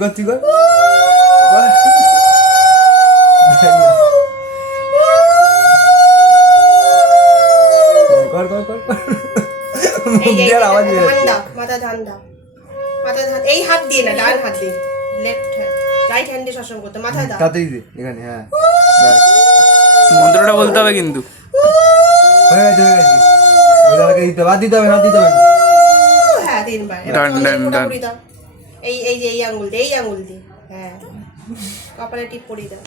তুই কর আওয়াজ মাথা ধান দাও, মাথা ধান, এই হাত দিয়ে না, ডান হাত দিয়ে, লেফট হ্যান্ড, রাইট হ্যান্ডে শাসন করতে, মাথায় দাও। তাড়াতাড়ি দে এখানে। হ্যাঁ মন্ত্রটা বলতে হবে কিন্তু। হয়ে গেছে ওইটাকে দিতে হবে, দিতে হবে না। হ্যাঁ 3 বার। ডান, ডান, ডান। দাও, এই যে এই আঙ্গুল দিয়ে, এই আঙ্গুল দিয়ে, হ্যাঁ কপালে টিপ পরিয়ে দাও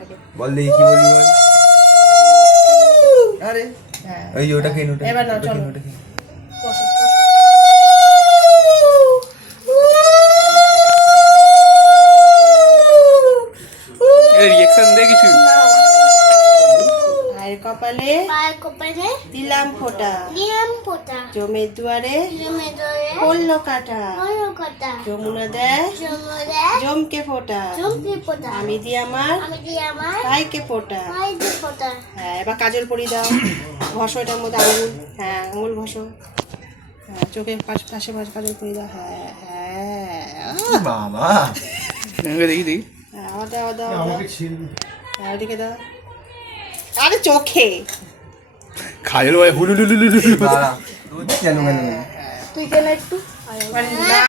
আগে। বল দেখি কি বলবি বল। আরে হ্যাঁ এই যে ওটা খেয়ে নে, এবার নাও, চলো। ওটা খেয়ে নে। বসো, রিয়েকশন দে কিছু। ভাইয়ের কপালে পায়ের কপালে দিলাম ফোঁটা, দিলাম ফোঁটা, জমের দুয়ারে জমে ধরে পড়লো কাটা, হলো কথা, যমুনা দেয় জমরে জমকে ফোঁটা, জমকে ফোঁটা, আমি দি আমার আমি দিয়ে আমার ভাইকে ফোঁটা। পায়ের ফোঁটা। হ্যাঁ এবার কাজল পরিয়ে দাও, ঘষো এটার মধ্যে আঙুল, হ্যাঁ আঙুল ঘষো, হ্যাঁ চোখে পাশে কাজল পরিয়ে দাও, হ্যাঁ হ্যাঁ বাবা দেখি দেখি। হ্যাঁ আবার দাও, হ্যাঁ ওদিকে দাও, আরে চোখে, খাইল ভাই হুলুলুলুলু। দাঁড়া তুই কেন তুই গেলে একটু মানে